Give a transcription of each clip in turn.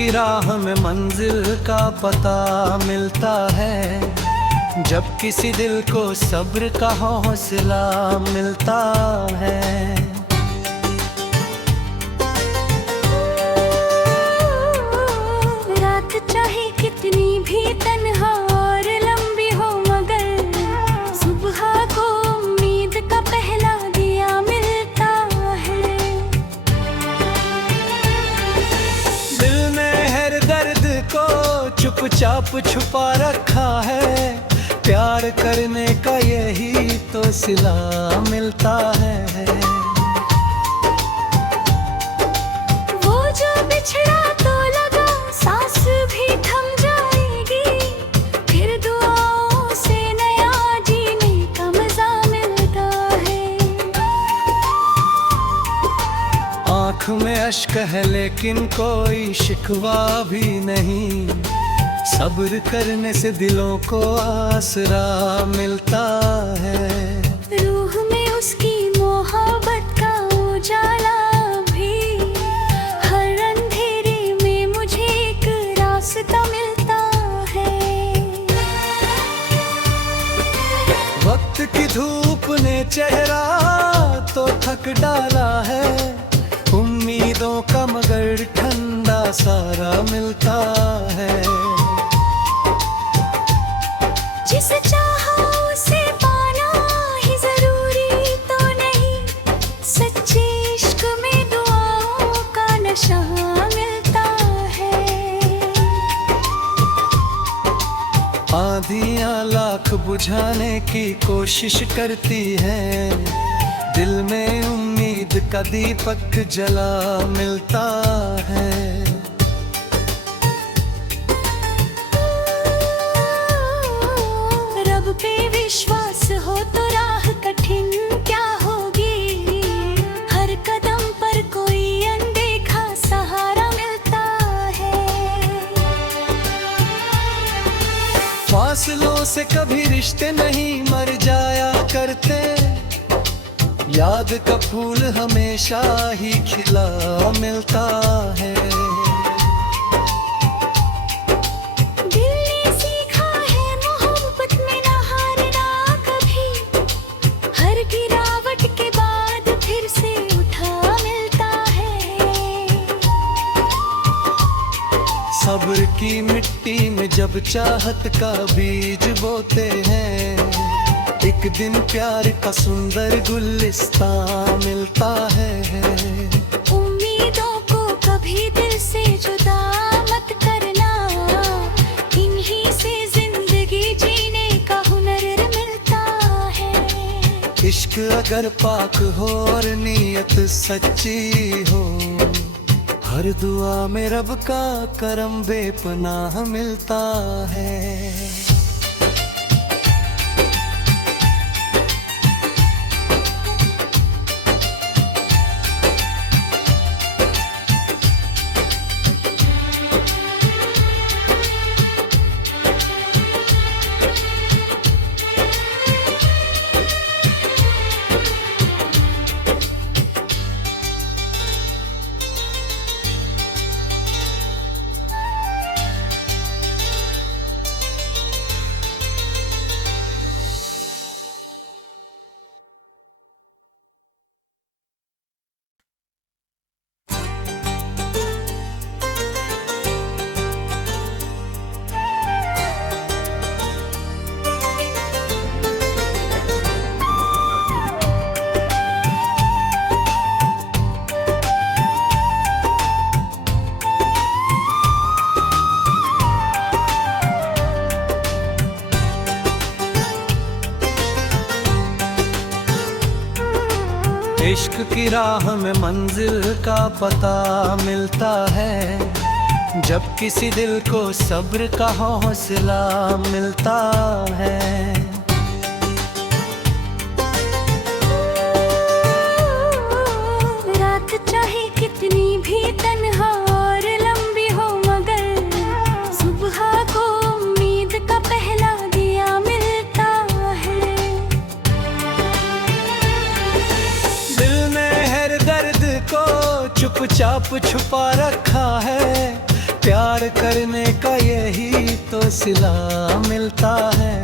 की राह में मंजिल का पता मिलता है, जब किसी दिल को सब्र का हौसला मिलता है। रात चाहे कितनी भी तन्हा और लंबी हो, मगर सुबह को उम्मीद का पहला दिया मिलता है। दिल ने हर दर्द को चुपचाप छुपा रखा है, प्यार करने का यही तो सिला मिलता है। वो जो बिछड़ा तो लगा सांस भी थम जाएगी, फिर दुआओं से नया जीने का मजा मिलता है। आँख में अश्क है लेकिन कोई शिकवा भी नहीं, सब्र करने से दिलों को आसरा मिलता है। रूह में उसकी मोहब्बत का उजाला भी, हर अंधेरे में मुझे एक रास्ता मिलता है। वक्त की धूप ने चेहरा तो थक डाला है, उम्मीदों का मगर ठंडा सारा मिलता है। जिसे चाहा उसे पाना ही जरूरी तो नहीं, सच्चे इश्क में दुआओं का नशा मिलता है। आंधियां लाख बुझाने की कोशिश करती हैं, दिल में उम्मीद का दीपक जला मिलता है। रब पे विश्वास हो तो राह कठिन क्या होगी, हर कदम पर कोई अनदेखा सहारा मिलता है। फासलों से कभी रिश्ते नहीं मर जाया करते, याद का फूल हमेशा ही खिला मिलता है। दिल ने सीखा है मोहब्बत में न हारना कभी, हर गिरावट के बाद फिर से उठा मिलता है। सब्र की मिट्टी में जब चाहत का बीज बोते हैं, एक दिन प्यार का सुंदर गुलिस्तां मिलता है। उम्मीदों को कभी दिल से जुदा मत करना, इन्हीं से जिंदगी जीने का हुनर मिलता है। इश्क अगर पाक हो और नीयत सच्ची हो, हर दुआ में रब का करम बेपनाह मिलता है। इश्क की राह में मंजिल का पता मिलता है, जब किसी दिल को सब्र का हौसला मिलता है। रात चाहे कितनी भी तन्हा और लंबी हो, मगर सुबह को उम्मीद का पहला दिया मिलता है। चुपचाप छुपा रखा है, प्यार करने का यही तो सिला मिलता है।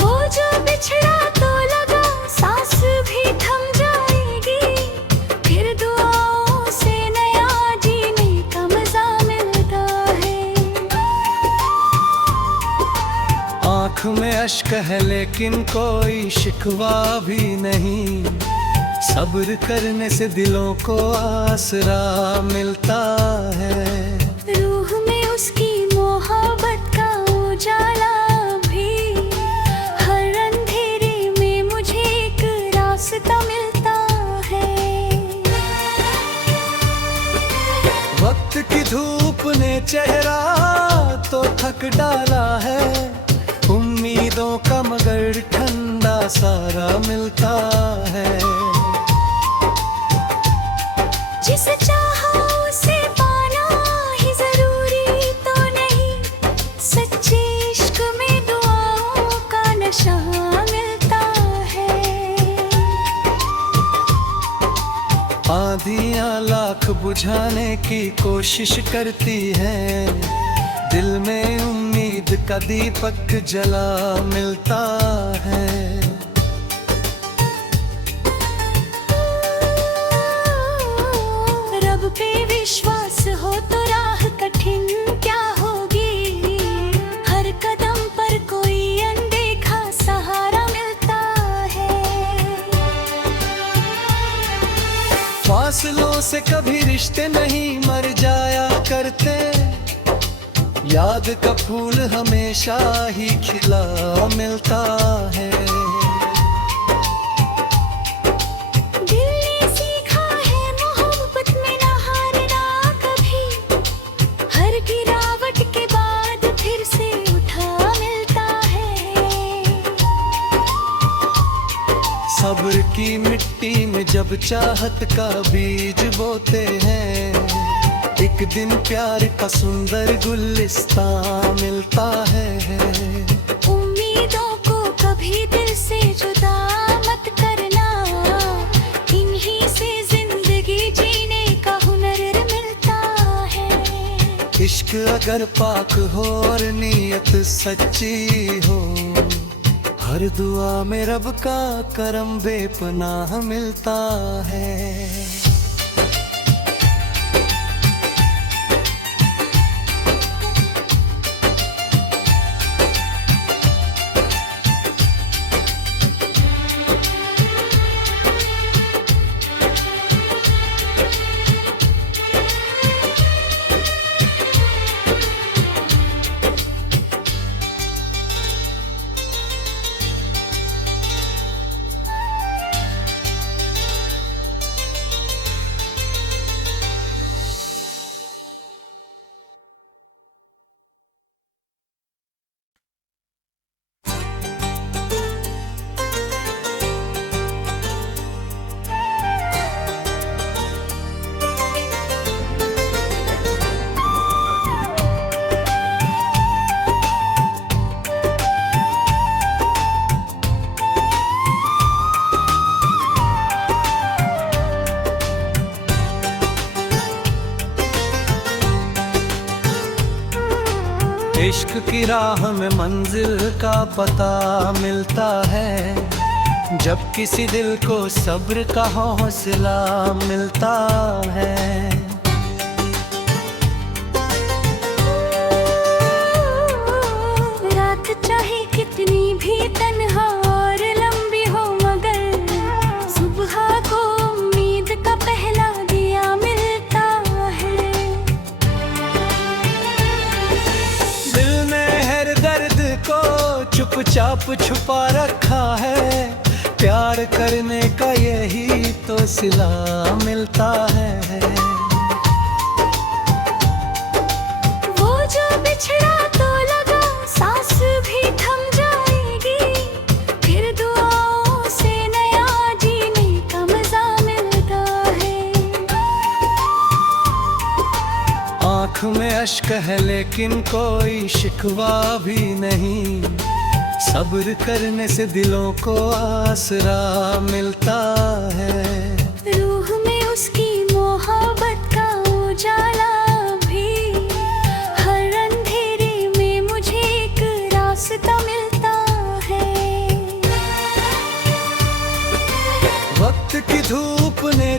वो जो बिछड़ा तो लगा सांस भी थम जाएगी, फिर दुआओं से नया जीने का मजा मिलता है। आँख में अश्क है लेकिन कोई शिकवा भी नहीं, सब्र करने से दिलों को आसरा मिलता है। रूह में उसकी मोहब्बत का उजाला भी, हर अंधेरे में मुझे एक रास्ता मिलता है। वक्त की धूप ने चेहरा तो थक डाला है, उम्मीदों का मगर ठंडा सारा मिलता है। जिसे चाहा उसे पाना ही जरूरी तो नहीं, सच्चे इश्क में दुआओं का नशा मिलता है। आंधियां लाख बुझाने की कोशिश करती हैं, दिल में उम्मीद का दीपक जला मिलता है। रब पे विश्वास हो तो राह कठिन क्या होगी, हर कदम पर कोई अनदेखा सहारा मिलता है। फासलों से कभी रिश्ते नहीं मर जाया करते, याद का फूल हमेशा ही खिला मिलता है। दिल ने सीखा है मोहब्बत में न हारना कभी, हर गिरावट के बाद फिर से उठा मिलता है। सब्र की मिट्टी में जब चाहत का बीज बोते हैं, एक दिन प्यार का सुंदर गुलिस्तां मिलता है। उम्मीदों को कभी दिल से जुदा मत करना, इन्हीं से जिंदगी जीने का हुनर मिलता है। इश्क अगर पाक हो और नीयत सच्ची हो, हर दुआ में रब का करम बेपनाह मिलता है। इश्क की राह में मंजिल का पता मिलता है, जब किसी दिल को सब्र का हौसला मिलता है। रात चाहे कितनी भी तन्हा और लंबी हो, मगर सुबह को उम्मीद का पहला दिया मिलता है। दिल ने हर दर्द को चुपचाप छुपा रखा है, प्यार करने का यही तो सिला मिलता है। वो जो बिछड़ा तो लगा सांस भी थम जाएगी, फिर दुआओं से नया जीने का मजा मिलता है। आँख में अश्क है लेकिन कोई शिकवा भी नहीं, सब्र करने से दिलों को आसरा मिलता है। रूह में उसकी मोहब्बत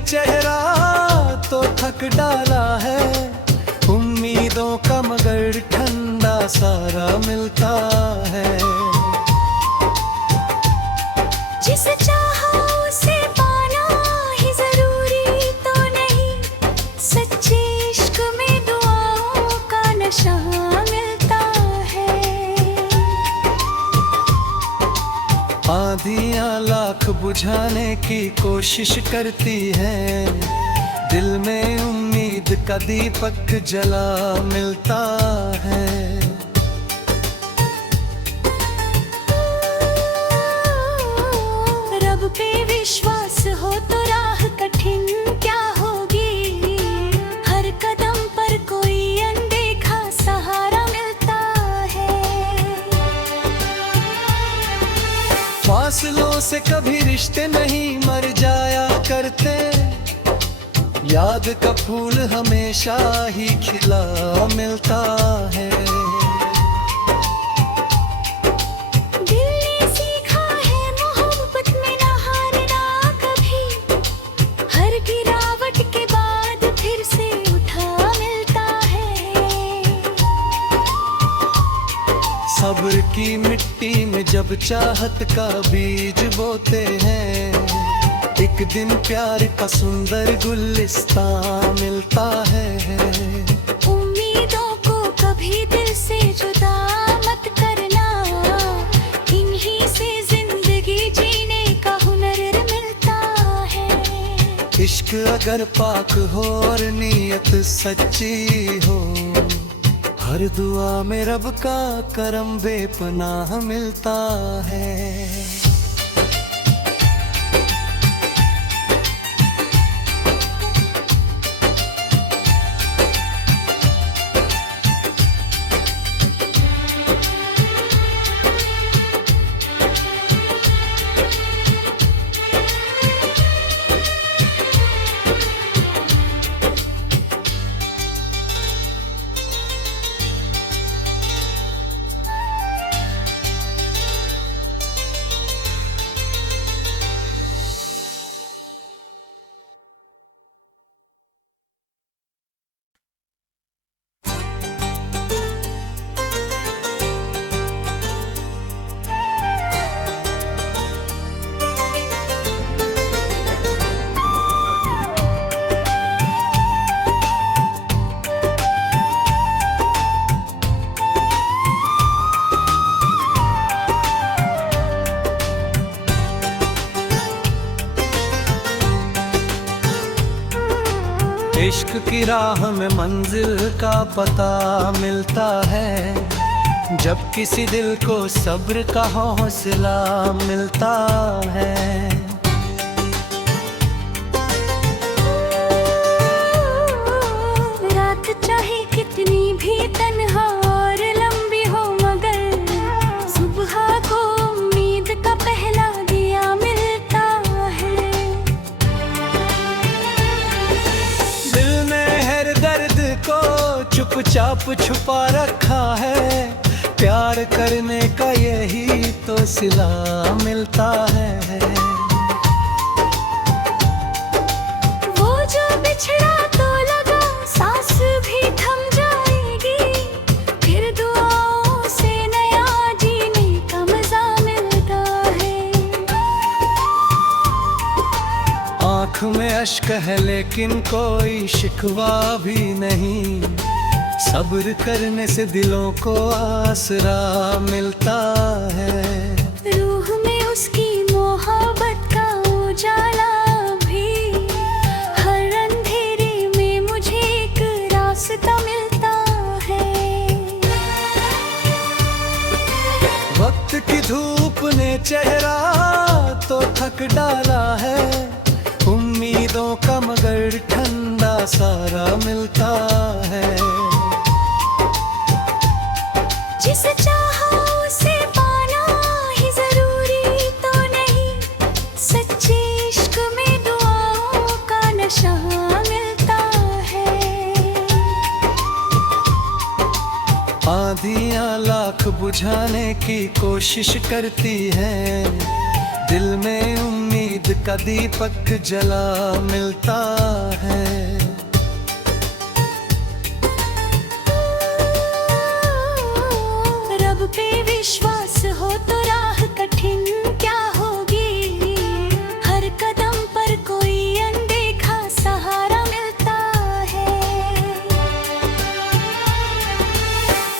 चेहरा तो थक डाला है, उम्मीदों का मगर ठंडा सारा मिलता है। जिसे चाहा उसे पाना ही जरूरी तो नहीं, सच्चे इश्क में दुआओं का नशा मिलता है। आंधियां लाख बुझाने की कोशिश करती हैं, दिल में उम्मीद का दीपक जला मिलता है। रब पे विश्वास हो तो राह कठिन क्या होगी, हर कदम पर कोई अनदेखा सहारा मिलता है। फासलों से कभी रिश्ते नहीं मर जाया करते, याद का फूल हमेशा ही खिला मिलता है। दिल ने सीखा है मोहब्बत में न हारना कभी, हर गिरावट के बाद फिर से उठा मिलता है। सब्र की मिट्टी में जब चाहत का बीज बोते हैं, एक दिन प्यार का सुंदर गुलिस्तां मिलता है। उम्मीदों को कभी दिल से जुदा मत करना, इन्हीं से जिंदगी जीने का हुनर मिलता है। इश्क अगर पाक हो और नीयत सच्ची हो, हर दुआ में रब का करम बेपनाह मिलता है। इश्क की राह में मंजिल का पता मिलता है, जब किसी दिल को सब्र का हौसला मिलता है। रात चाहे कितनी भी तन्हा और लंबी हो, मगर सुबह को उम्मीद का पहला दिया मिलता है। दिल ने हर दर्द को चुपचाप छुपा रखा है, प्यार करने का यही तो सिला मिलता है। वो जो बिछड़ा तो लगा सांस भी थम जाएगी, फिर दुआओं से नया जीने का मजा मिलता है। आँख में अश्क है लेकिन कोई शिकवा भी नहीं, सब्र करने से दिलों को आसरा मिलता है। रूह में उसकी मोहब्बत का उजाला भी, हर अंधेरे में मुझे एक रास्ता मिलता है। वक्त की धूप ने चेहरा तो थक डाला है, उम्मीदों का मगर ठंडा सारा मिलता है। जिसे चाहा उसे पाना ही जरूरी तो नहीं, सच्चे इश्क में दुआओं का नशा मिलता है। आंधियां लाख बुझाने की कोशिश करती हैं, दिल में उम्मीद उम्मीद का दीपक जला मिलता है। रब पे विश्वास हो तो राह कठिन क्या होगी, हर कदम पर कोई अनदेखा सहारा मिलता है।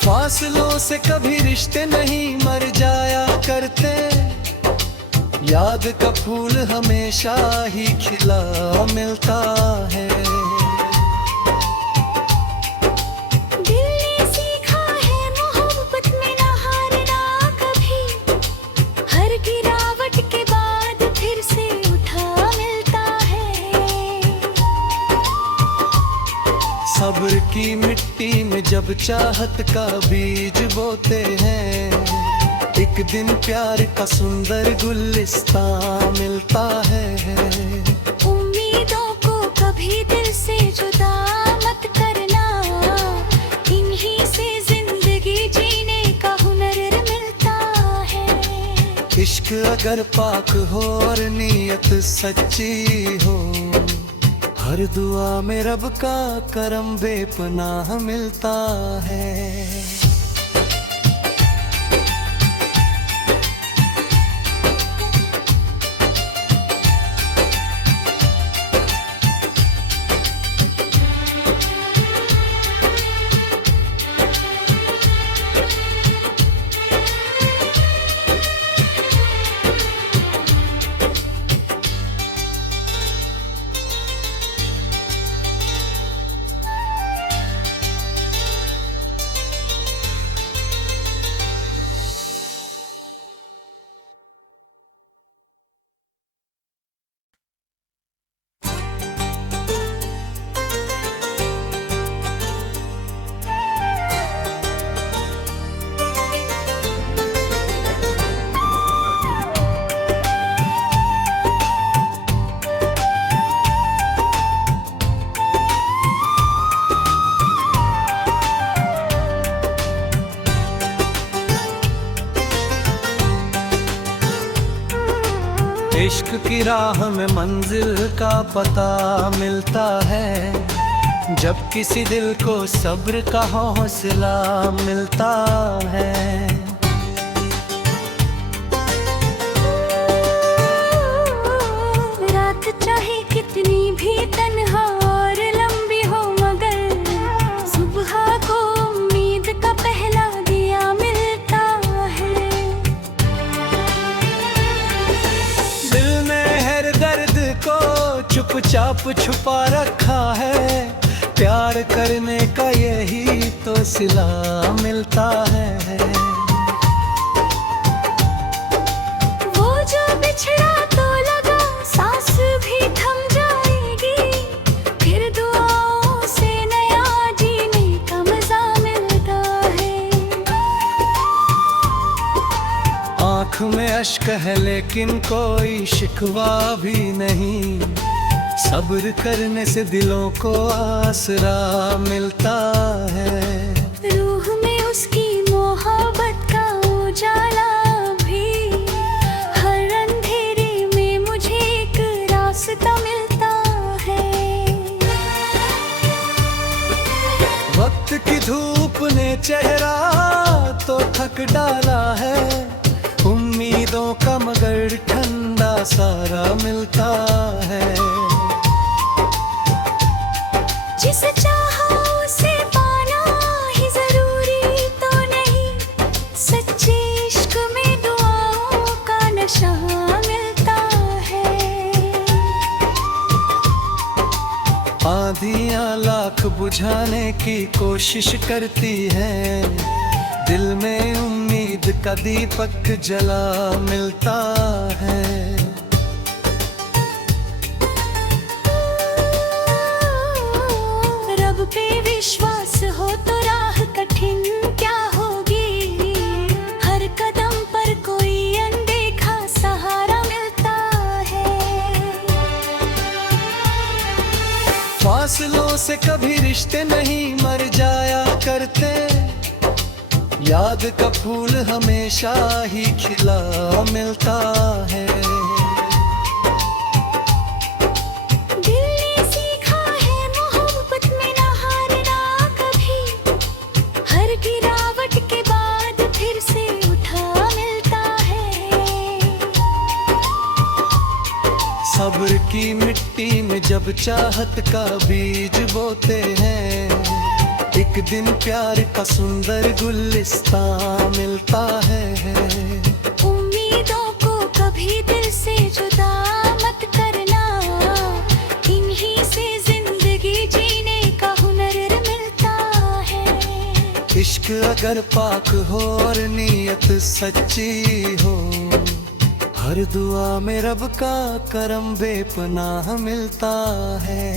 फासलों से कभी रिश्ते नहीं मर जाया करते, याद का फूल हमेशा ही खिला मिलता है। दिल ने सीखा है मोहब्बत में ना हारना कभी, हर गिरावट के बाद फिर से उठा मिलता है। सब्र की मिट्टी में जब चाहत का बीज बोते हैं, एक दिन प्यार का सुंदर गुलिस्तां मिलता है। उम्मीदों को कभी दिल से जुदा मत करना, इन्हीं से जिंदगी जीने का हुनर मिलता है। इश्क अगर पाक हो और नीयत सच्ची हो, हर दुआ में रब का करम बेपनाह मिलता है। इश्क की राह में मंजिल का पता मिलता है, जब किसी दिल को सब्र का हौसला मिलता है। रात चाहे कितनी भी तन्हा और लंबी हो, मगर सुबह को उम्मीद का पहला दिया मिलता है। दिल ने हर दर्द को चुपचाप छुपा रखा है, प्यार करने का यही तो सिला मिलता है। वो जो बिछड़ा तो लगा सांस भी थम जाएगी, फिर दुआओं से नया जीने का मजा मिलता है। आँख में अश्क है लेकिन कोई शिकवा भी नहीं, सब्र करने से दिलों को आसरा मिलता है। रूह में उसकी मोहब्बत का उजाला भी, हर अंधेरे में मुझे एक रास्ता मिलता है। वक्त की धूप ने चेहरा तो थक डाला है, उम्मीदों का मगर ठंडा सारा मिलता है। जिसे चाहा उसे पाना ही जरूरी तो नहीं, सच्चे इश्क में दुआओं का नशा मिलता है। आंधियां लाख बुझाने की कोशिश करती हैं, दिल में उम्मीद का दीपक जला मिलता है। रब पे विश्वास हो तो राह कठिन क्या होगी, हर कदम पर कोई अनदेखा सहारा मिलता है। फासलों से कभी रिश्ते नहीं मर जाया करते, याद का फूल हमेशा ही खिला मिलता है। की मिट्टी में जब चाहत का बीज बोते हैं, एक दिन प्यार का सुंदर गुलिस्तां मिलता है। उम्मीदों को कभी दिल से जुदा मत करना, इन्हीं से जिंदगी जीने का हुनर मिलता है। इश्क अगर पाक हो और नीयत सच्ची हो, हर दुआ में रब का करम बेपनाह मिलता है।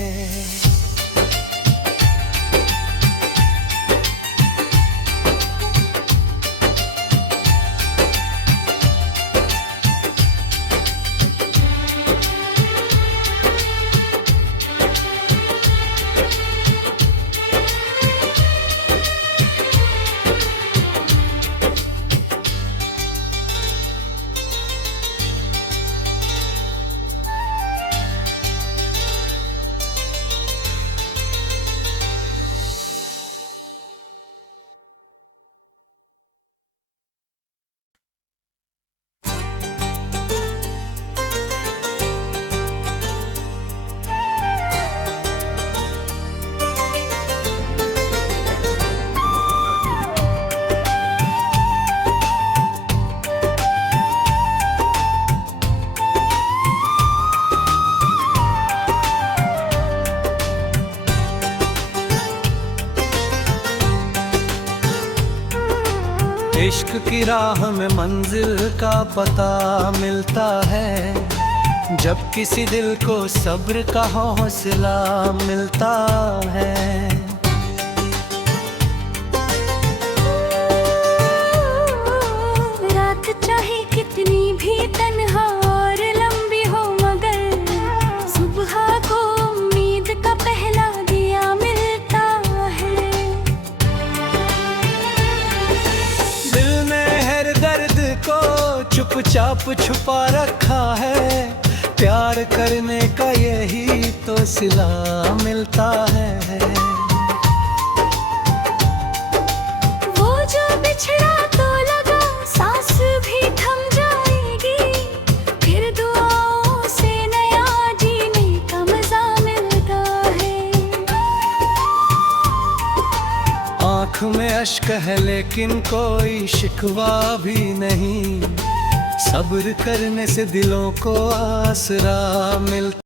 इश्क की राह में मंजिल का पता मिलता है, जब किसी दिल को सब्र का हौसला मिलता है। रात चाहे कितनी भी तन्हा और लंबी हो, मगर सुबह को उम्मीद का पहला दिया मिलता है। दिल ने हर दर्द को चुपचाप छुपा रखा है, प्यार करने का यही तो सिला मिलता है। वो जो बिछड़ा तो लगा सांस भी थम जाएगी, फिर दुआओं से नया जीने का मजा मिलता है। आँख में अश्क है लेकिन कोई शिकवा भी नहीं, सब्र करने से दिलों को आसरा मिलता